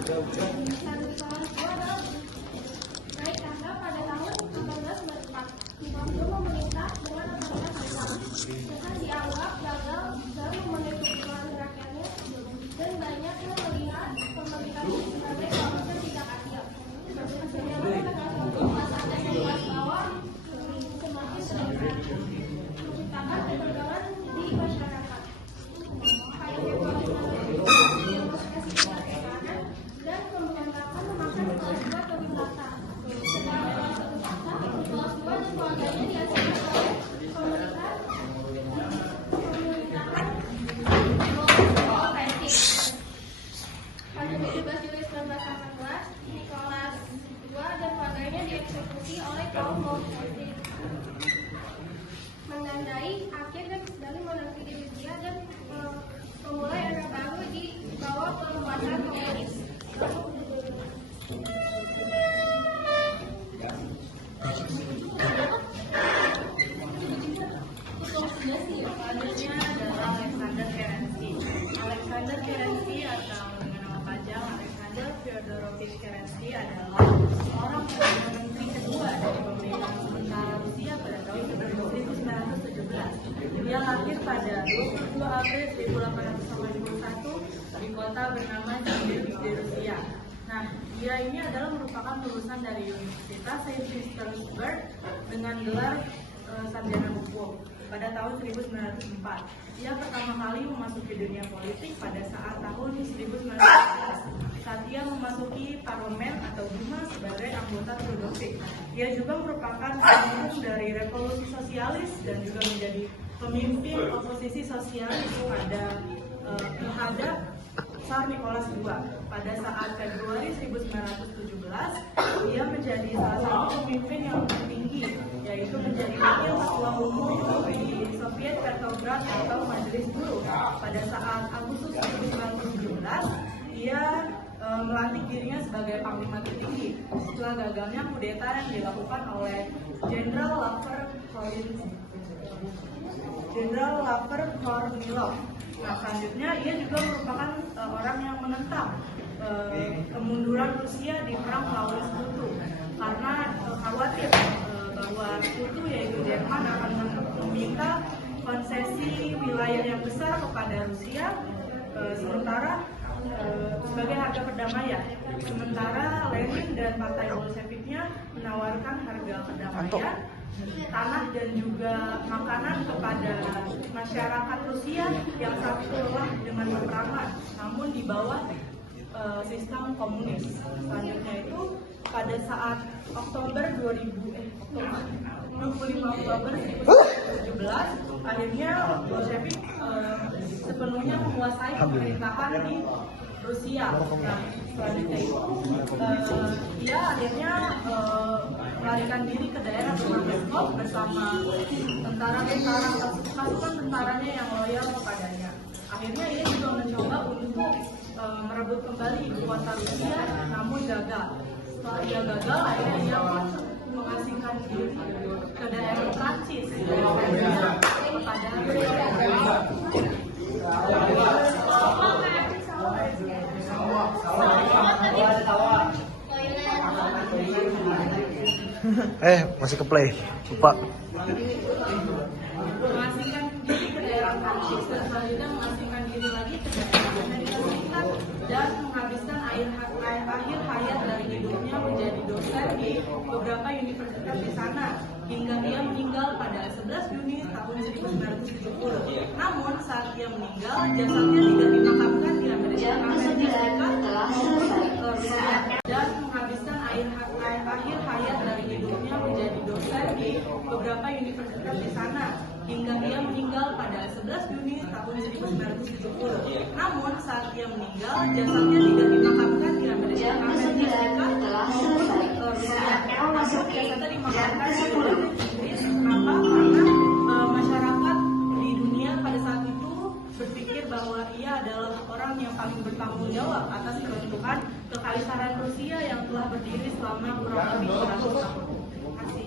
Tulisan Nicholas II adalah naik tangga pada tahun 1894. Nicholas memerintah dengan otoritas Islam. Sultan dianggap gagal dalam memenuhi kebutuhan rakyatnya dan banyak yang melihat pemerintahan sebagai proses yang tidak adil. Hasilnya kekuasaan yang kelas bawah semakin besar, menciptakan ketegangan di masyarakat. Dan pemberontakan memakan kelas dua pemerintahan. Setelah dalam satu masa, kelas dua dan keluarganya dihasilkan oleh pemerintahan pada 17 Juli 1918, Nicholas II dan keluarganya dieksekusi oleh kaum Bolshevik, menandai akhir dari monarki di Rusia dan memulai era baru di bawah penguasaan komunis. Fadernya adalah Alexander Kerensky. Alexander Kerensky atau dengan nama panjang Alexander Fyodorovich Kerensky adalah seorang perdana menteri kedua dari pemerintahan sementara Rusia pada tahun 1917. Dia lahir pada 22 April 1891 di kota bernama Zhilin di Rusia. Nah, dia ini adalah merupakan lulusan dari Universitas Saint Petersburg dengan gelar sarjana hukum pada tahun 1904. Dia pertama kali memasuki dunia politik pada saat tahun 1911 saat dia memasuki parlemen atau Duma sebagai anggota Trudovik. Dia juga merupakan pendukung dari revolusi sosialis dan juga menjadi pemimpin oposisi sosialis terhadap Tsar Nicholas II. Pada saat Februari 1917, dia menjadi salah satu pemimpin yang tertinggi, yaitu menjadi wakil ketua umum di Soviet Petrograd atau Majelis Buruh. Pada saat Agustus 1917, dia melantik dirinya sebagai panglima tertinggi setelah gagalnya kudeta yang dilakukan oleh Jenderal Laver Kornilov. Nah, selanjutnya ia juga merupakan orang yang menentang kemunduran Rusia di perang melawan Sekutu karena khawatir bahwa Sekutu yaitu Jerman akan meminta konsesi wilayah yang besar kepada Rusia sementara sebagai harga perdamaian. Sementara Lenin dan partai Bolsheviknya menawarkan harga perdamaian, tanah dan juga makanan kepada masyarakat Rusia yang satu lelah dengan peperangan, namun di bawah sistem komunis. Selanjutnya itu pada saat Oktober 25 Oktober 1917, akhirnya Bolshevik sepenuhnya menguasai pemerintahan di Rusia. Nah, selanjutnya itu dia akhirnya melarikan diri ke daerah Moscow bersama pasukan tentaranya yang loyal kepadanya. Akhirnya ia juga mencoba untuk merebut kembali ibu kota Rusia, namun gagal. Setelah dia gagal, akhirnya dia mengasingkan diri ke daerah Prancis kepada masih ke play, lupa. Mengasingkan diri ke daerah Prancis dan selanjutnya mengasingkan diri lagi ke daerah Amerika Serikat dan menghabiskan akhir hayat dari hidupnya menjadi dosen di beberapa universitas di sana hingga dia meninggal pada 11 Juni tahun 1970. Namun saat dia meninggal, jasadnya tidak dimakamkan di Amerika Serikat maupun Rusia dan menghabiskan akhir hayat dari hidupnya menjadi dosen di beberapa universitas di sana hingga dia meninggal pada 11 Juni tahun 1970. Namun saat dia meninggal, jasadnya tidak dimakamkan di Amerika Serikat maupun Rusia. Jasadnya dimakamkan di Inggris. Kenapa? Karena masyarakat di dunia pada saat itu berpikir bahwa ia adalah orang yang paling bertanggung jawab atas keruntuhan kekaisaran Rusia yang telah berdiri selama kurang lebih 100 tahun. Terima kasih.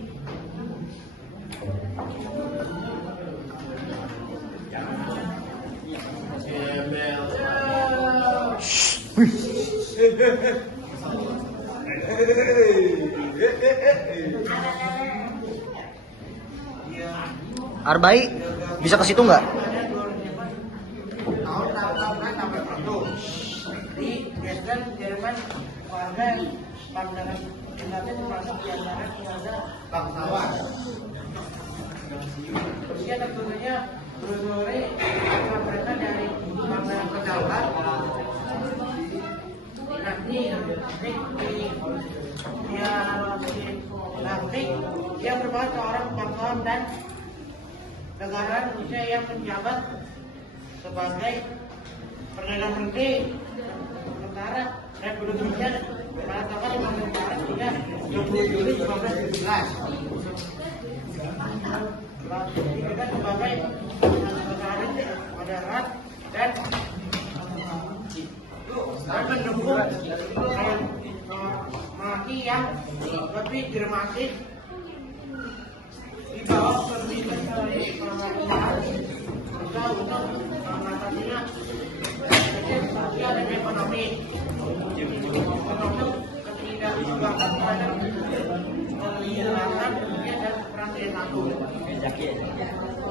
Arbai bisa ke situ nggak? Di Dresden, Jerman, keluarga pandangan Finlandia termasuk di antara keluarga bangsawan. Dia tentunya berusuri mereka dari pandangan pejabat. Dia merupakan seorang bangsawan dan negara Indonesia yang menjabat sebagai Perdana Menteri Sementara Republik Indonesia pada tanggal 15 Maret hingga 20 Juli 1917. Kita sebagai negara moderat dan mendukung monarki yang lebih dramatis di bawah pemerintahan pemerintahan kita untuk mengatasinya sosial dan ekonomi termasuk ketidakberpihakan terhadap kehilangan dunia dan perang dunia I.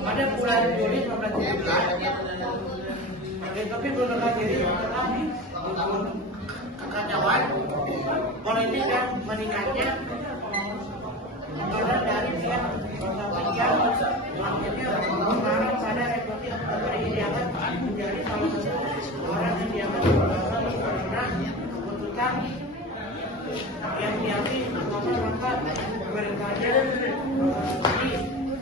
Pada bulan Juli 1917 tapi belum diri setelah kekacauan politik dan meningkatnya karena dari pihak yang akhirnya mengarah pada Republik Oktober ini dianggap menjadi salah satu orang yang dianggap karena keputusan yang diambil maka pemerintahnya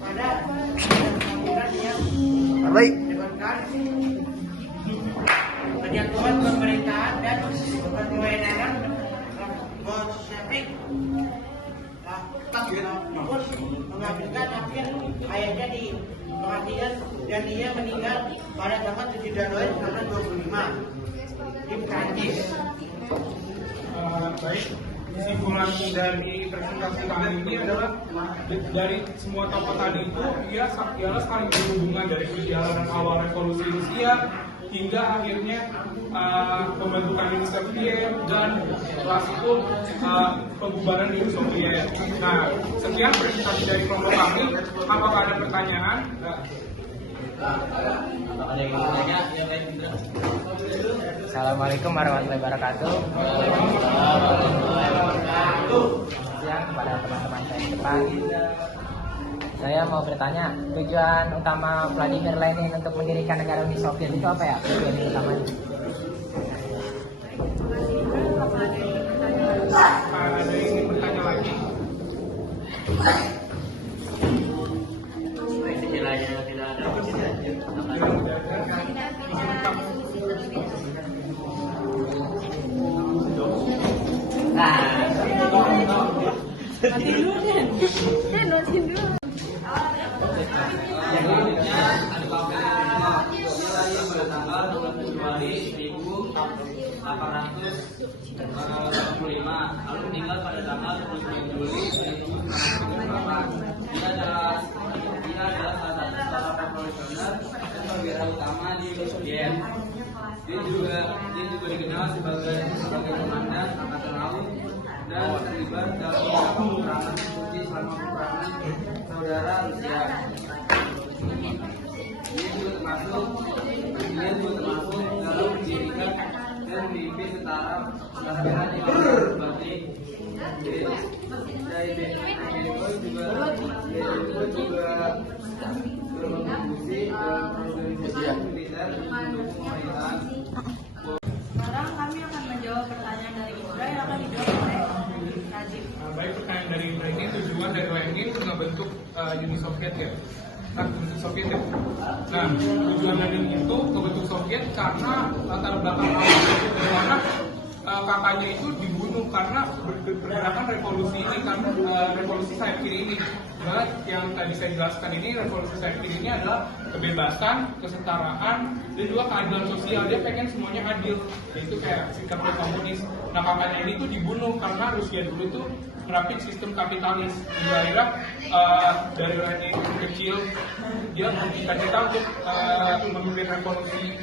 pada aturan yang menyebabkan penjatuhan pemerintahan dan kewenangan Bolshevik pun mengambilkan akhir ayahnya di pengadilan dan dia meninggal pada tanggal 7 Januari 1925 di Prancis. Baik, kesimpulan dari presentasi kami ini adalah dari semua tokoh tadi itu ialah saling berhubungan dari perjalanan awal revolusi Rusia hingga akhirnya pembentukan Uni Soviet dan setelah itu pembubaran Uni Soviet. Nah, sekian presentasi dari kelompok kami. Apakah ada pertanyaan? Assalamualaikum warahmatullahi wabarakatuh. Siang kepada teman-teman saya di depan. Saya mau bertanya, tujuan utama Vladimir Lenin untuk mendirikan negara Uni Soviet itu apa ya? Tujuan utamanya? Ada yang ingin bertanya lagi? Tanggal 2 Februari 1885, lalu meninggal pada tanggal 29 Juli 1998. Dia adalah salah satu seorang revolusioner dan perwira utama di Uni Soviet. Dia juga dikenal sebagai komandan angkatan laut dan terlibat dalam beberapa peperangan seperti selama peperangan saudara Rusia. Dia juga termasuk dalam mendirikan dan memimpin tentara pelajaran yang sebagai juga berkontribusi dalam organisasi militer dan mendukung pemerintahan. Sekarang kami akan menjawab pertanyaan dari Indra yang akan dijawab oleh Najib. Baik, pertanyaan dari Indra ini, tujuan dari Lenin membentuk Uni Soviet ya. Bentuk Soviet ya. Nah, tujuan Lenin itu membentuk Soviet karena latar belakang bagaimana kakaknya itu dibunuh karena bergerakan revolusi ini, karena revolusi sayap kiri ini. Nah, yang tadi saya jelaskan ini, revolusi sayap kiri ini adalah kebebasan, kesetaraan, dan juga keadilan sosial. Dia pengen semuanya adil, yaitu kayak sikapnya komunis. Nah, kakaknya ini tuh dibunuh karena Rusia dulu itu menerapkan sistem kapitalis. Hingga akhirnya dari Lenin kecil dia cita-cita untuk memimpin revolusi